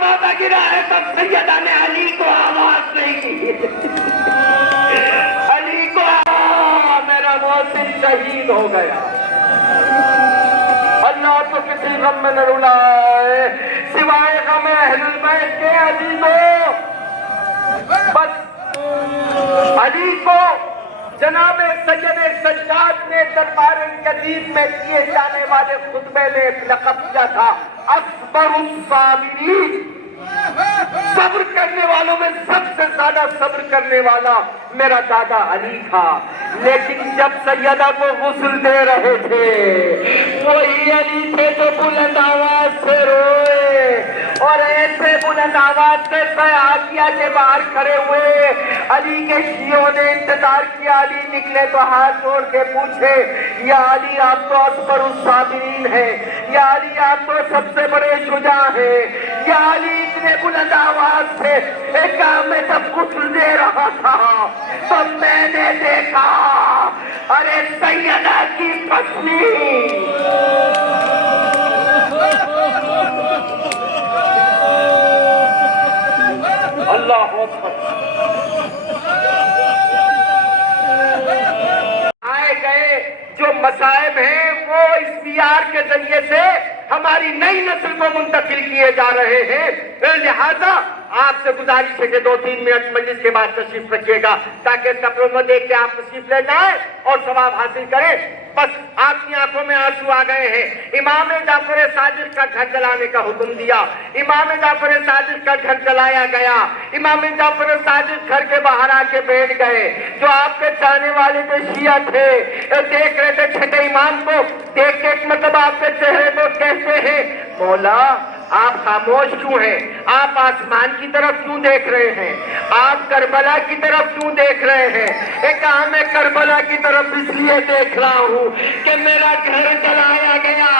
بابا گرا ہے تب سیدہ نے علی کو آواز نہیں کی. علی کو میرا محسن شہید ہو گیا. اللہ تو کسی غم میں نہ رلائے سوائے غم اہل البیت کے عزیزوں. بس علی کو جناب سید سجاد نے دربار جدید میں کیے جانے والے خطبے میں ایک لقب دیا تھا اکبر الصابرین. صبر کرنے والوں میں سب سے زیادہ صبر کرنے والا میرا دادا علی تھا. لیکن جب سیدہ کو غسل دے رہے تھے وہی علی تھے جو بلند آواز سے روئے اور ایسے بلند آواز سے سیاحیہ کے باہر کھڑے ہوئے. علی کے شیعوں نے انتظار کیا. علی نکلے تو ہاتھ جوڑ کے پوچھے یا علی آپ تو اکبر الصابرین ہیں, یا علی آپ تو سب سے بڑے شجاع ہیں, یا علی اتنے بلند آواز سے ایک کام میں جب غسل دے رہا تھا تو میں نے دیکھا ارے سیدہ کی پسلی. اللہ اکبر. آئے گئے جو مصائب ہیں وہ اس PR کے ذریعے سے ہماری نئی نسل کو منتقل کیے جا رہے ہیں. لہذا آپ سے گزارش ہے کہ 2-3 منٹ مجلس کے بعد تشریف رکھیے گا تاکہ اس کا پرومو دیکھ کے آپ تشریف لے جائیں اور ثواب حاصل کریں. بس آپ کی آنکھوں میں آنسو آ گئے ہیں. امام جعفر صادق کا گھر جلانے کا حکم دیا. امام جعفر صادق کا گھر جلایا گیا. امام جعفر صادق گھر کے باہر آ کے بیٹھ گئے. جو آپ کے چاہنے والے جو شیعہ تھے دیکھ رہے تھے چھٹے امام کو, دیکھ کے ایک مرتبہ آپ کے چہرے کو کہتے ہیں مولا آپ خاموش کیوں ہیں؟ آپ آسمان کی طرف کیوں دیکھ رہے ہیں؟ آپ کربلا کی طرف کیوں دیکھ رہے ہیں؟ ایک میں کربلا کی طرف اس لیے دیکھ رہا ہوں کہ میرا گھر جلایا گیا،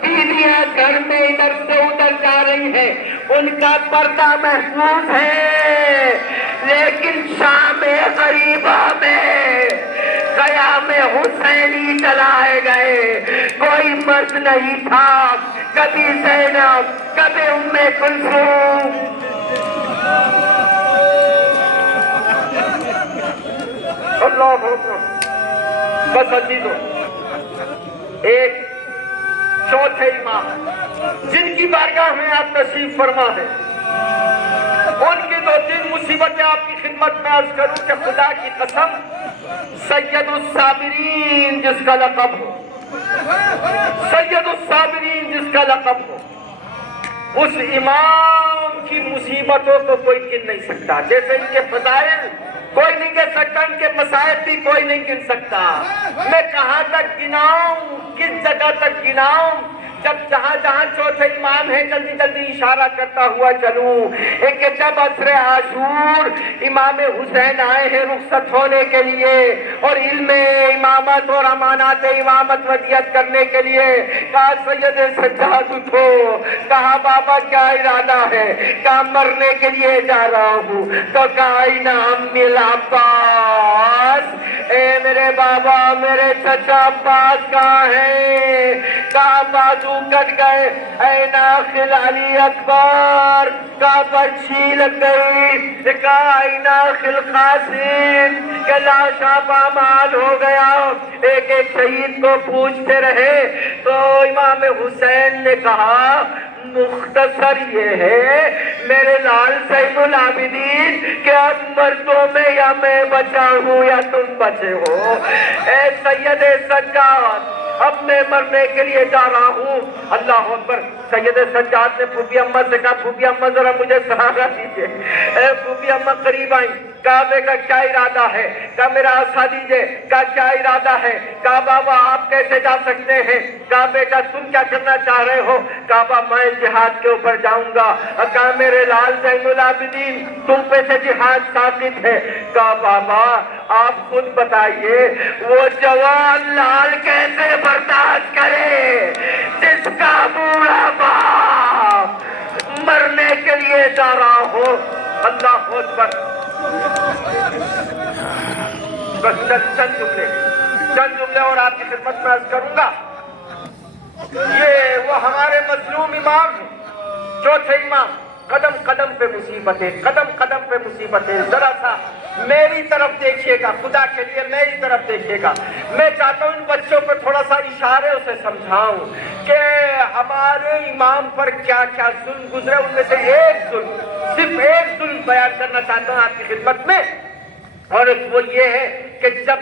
بیویاں گھر میں ادھر سے ادھر جا رہی ہیں، ان کا پردہ محفوظ ہے، لیکن شام غریبہ میں قیام حسینی جلائے گئے۔ کوئی مرد نہیں تھا، کبھی زینب، کبھی ام کلثوم۔ اللہ اکبر۔ بس عزیزو، ایک چوتھے امام جن کی بارگاہ میں آپ تشریف فرما ہے، ان کی دو تین مصیبتیں آپ کی خدمت میں عرض کروں کہ خدا کی قسم، سید الصابرین جس کا لقب ہو، سید الصابرین جس کا لقب ہو، اس امام کی مصیبتوں کو کوئی گن نہیں سکتا۔ جیسے ان کے فضائل کوئی نہیں گن سکتا، ان کے مصائب بھی کوئی نہیں گن سکتا۔ میں کہاں تک گناؤں، کس جگہ تک گناؤں؟ جب جہاں جہاں چوتھے امام ہیں جلدی جلدی اشارہ کرتا ہوا چلوں۔ ایک جب عصر عاشور امام حسین آئے ہیں رخصت ہونے کے لیے اور علم امامت اور امانات امامت ودیت کرنے کے لیے، کہا سید سجاد اٹھو، کہا بابا کیا ارادہ ہے؟ کہا مرنے کے لیے جا رہا ہوں۔ تو کہا اینا امی العباس، اے میرے بابا میرے چچا عباس کہاں ہیں؟ کہا بازو کٹ گئے۔ اے ناخل علی اکبر، کہا بچھی لگ گئی۔ کہا اے ناخل قاسم، کہ لاشا پامال ہو گیا۔ ایک ایک شہید کو پوچھتے رہے تو امام حسین نے کہا مختصر یہ ہے میرے لال زین العابدین کہ اب مردوں میں یا میں بچا ہوں یا تم بچے ہو۔ اے سید سجاد، اب میں مرنے کے لیے جا رہا ہوں۔ اللہ اکبر۔ سید سجاد نے پھوپھی اماں سے کہا پھوپھی اماں ذرا مجھے سہارا دیجئے۔ اے پھوپھی اماں قریب آئیں، کہا بیٹا کیا ارادہ ہے؟ کہا میرا عصا دیجئے۔ کہا کیا ارادہ ہے؟ کہا بابا آپ کیسے جا سکتے ہیں؟ کہا بیٹا تم کیا کرنا چاہ رہے ہو؟ کہا بابا میں جہاد کے اوپر جاؤں گا۔ کہا میرے لال زین العابدین تم پہ سے جہاد ثابت ہے۔ کہا بابا آپ خود بتائیے وہ جوان لال کیسے برداشت کرے جس کا بوڑھا باپ مرنے کے لیے جا رہا ہو۔ اللہ اکبر۔ بس چند جملے اور آپ کی خدمت میں عرض کروں گا۔ یہ وہ ہمارے مظلوم امام ہیں، چوتھے امام۔ قدم قدم پہ مصیبتیں، قدم قدم پہ مصیبتیں۔ ذرا سا میری طرف دیکھیے گا، خدا کے لیے میری طرف دیکھیے گا۔ میں چاہتا ہوں ان بچوں کو تھوڑا سا اشارے سے سمجھاؤں کہ ہمارے امام پر کیا کیا ظلم گزرے۔ ان میں سے ایک ظلم، صرف ایک ظلم بیان کرنا چاہتا ہوں آپ کی خدمت میں، اور وہ یہ ہے کہ جب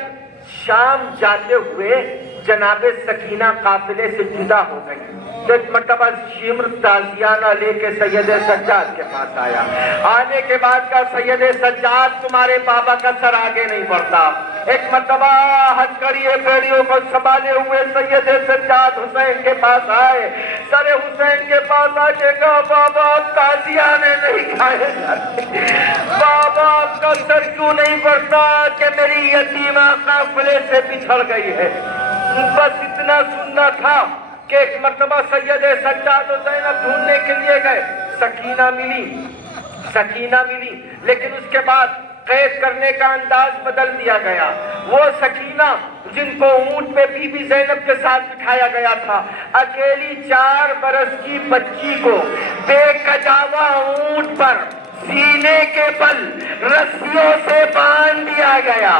شام جاتے ہوئے جناب سکینہ قافلے سے جدا ہو گئی تو ایک مرتبہ شمر تازیانہ لے کے سید سجاد کے پاس آیا۔ آنے کے بعد کا سید سجاد تمہارے بابا کا سر آگے نہیں بڑھتا۔ ایک مرتبہ ہتھکڑیے بیڑیوں کو سنبھالے ہوئے سید سجاد حسین کے پاس آئے۔ سر حسین کے پاس آ کے کہا بابا تازیانے نہیں کھائے جاتے، بابا آپ کا سر کیوں نہیں بڑھتا کہ میری یتیمہ قافلے سے بچھڑ گئی ہے۔ بس اتنا سننا تھا کہ ایک مرتبہ سید سجاد و زینب ڈھونڈنے کے لیے گئے، سکینہ ملی، لیکن اس کے بعد قید کرنے کا انداز بدل دیا گیا۔ وہ سکینہ جن کو اونٹ پہ بی بی زینب کے ساتھ بٹھایا گیا تھا، اکیلی 4 برس کی بچی کو بے کجاوا اونٹ پر سینے کے بل رسیوں سے باندھ دیا گیا۔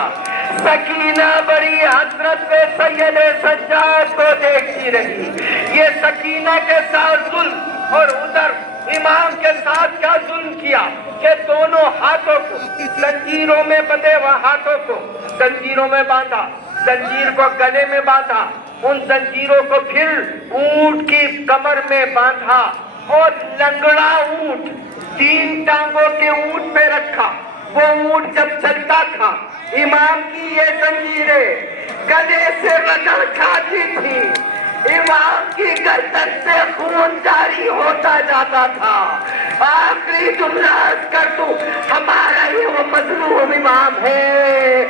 سکینہ بڑی حسرت پہ سید سجاد کو دیکھتی رہی۔ یہ سکینہ کے ساتھ ظلم، اور ادھر امام کے ساتھ کیا ظلم کیا کہ دونوں ہاتھوں کو زنجیروں میں بندھے ہوئے ہاتھوں کو زنجیروں میں باندھا، زنجیر کو گلے میں باندھا، ان زنجیروں کو پھر اونٹ کی کمر میں باندھا اور لنگڑا اونٹ 3 ٹانگوں کے اونٹ پہ رکھا۔ وہ اونٹ جب چلتا تھا امام کی یہ زنجیریں گلے سے رگڑ کھاتی تھی، امام کی گردن سے خون جاری ہوتا جاتا تھا. آخری جملہ عرض کر دوں, ہمارا یہ وہ مظلوم امام ہے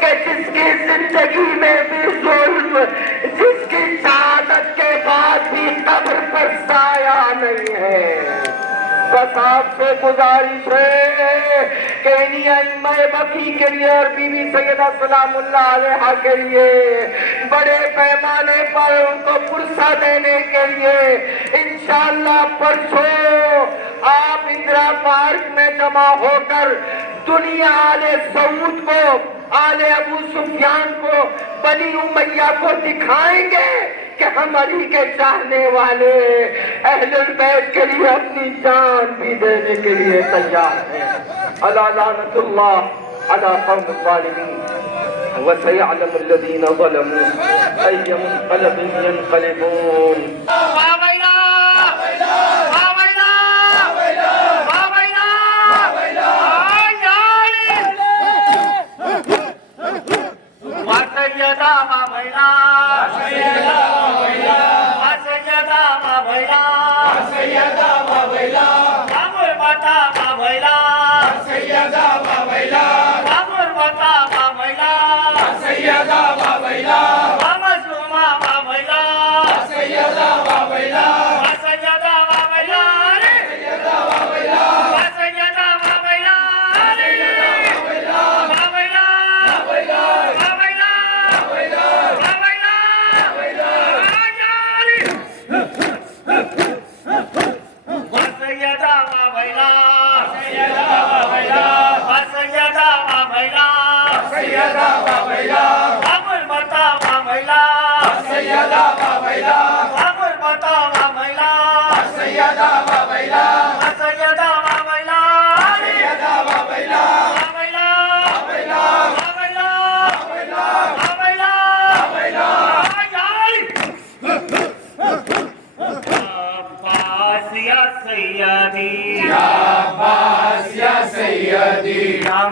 کہ جس کی زندگی میں بھی ظلم, جس کی شہادت کے بعد بھی قبر پر سایہ نہیں ہے. بس آپ سے گزارش ہے کہ انہی ائمہ بقی کے لیے اور بی بی سیدہ سلام اللہ علیہا کے لیے بڑے پیمانے پر ان کو پرسہ دینے کے لیے انشاءاللہ پرسوں آپ اندرا پارک میں جمع ہو کر دنیا آل سعود کو, آل ابو سفیان کو, بنی امیہ کو دکھائیں گے کہ ہم علی کے چاہنے والے اہل البیت کے لیے اپنی جان بھی دینے کے لیے تیار ہیں. الا لعنت اللہ علی قوم الظالمین وسيعلم الذين ظلموا أي منقلب ينقلبون.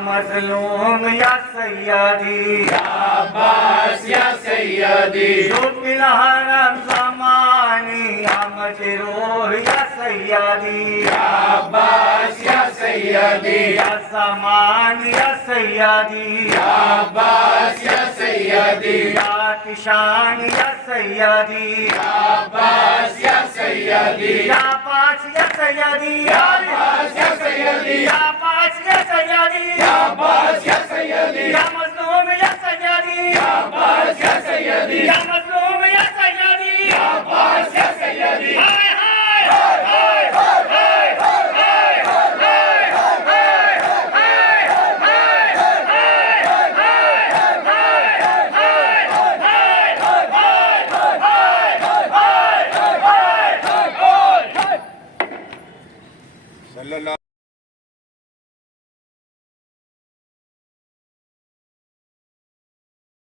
مظلوم یا سیدی یا عباس یا سیدی شوق الحرم زمانی یا مجروح یا سیدی یا عباس یا سیدی یا زمان یا سیدی یا عباس یا سیدی یا کشان یا سیدی یا عباس یا سیدی یا عباس یا سیدی یا عباس یا سیدی یا عباس یا سیدی یا عباس یا سیدی یا مظلوم یا سیدی یا عباس یا سیدی یا مظلوم یا سیدی یا عباس یا سیدی. ہائے ہائے ہائے ہائے ہائے صلی اللہ